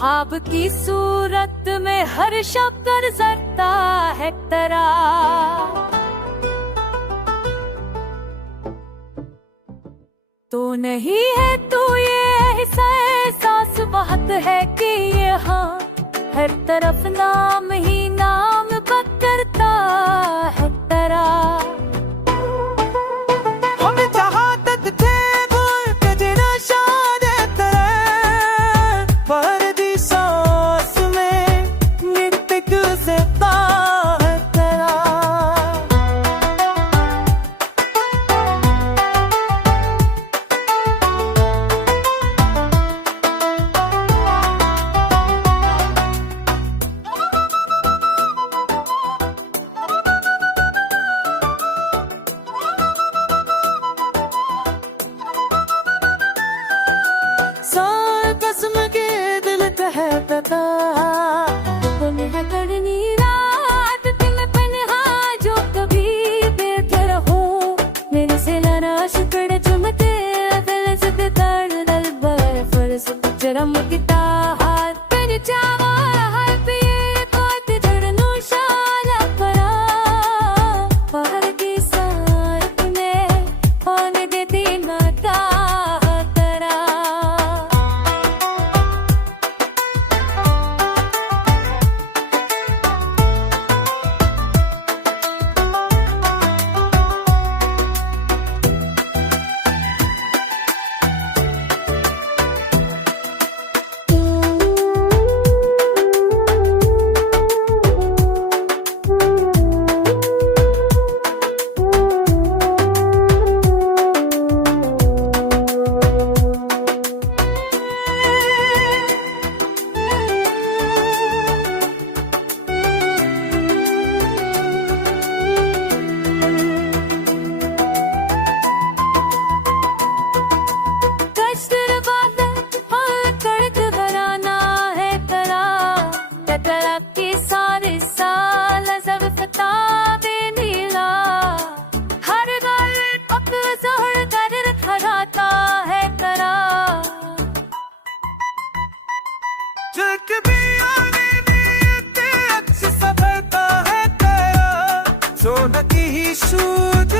ख्वाब की सूरत में हर शब्द गुजरता है तेरा। तो नहीं है तू ये एहसास बहुत है कि यहाँ हर तरफ नाम ही नाम बकरता है तेरा। हम जहाँ तक थे भूल के जिना शान है तेरा, पर दी सांस में नित्य गुजरता है तेरा। कसम के दिल कहता था तुम है करनी रात दिल पन्हा जो कभी बेघर हो मेरे से नाराज कर चुमते दिल से दर्द दल बर फर्ज जरम किता हाथ पर जावा हाय पिए कोत जड़नु शाला परा बाहर की साथ में होने देती माता तेरा। की सारे साल सब फता नीला हर गल पक जोहर कर खराता है करा। चक भी आने में अच्छी सफरता है तेरा, सोना की ही सूझ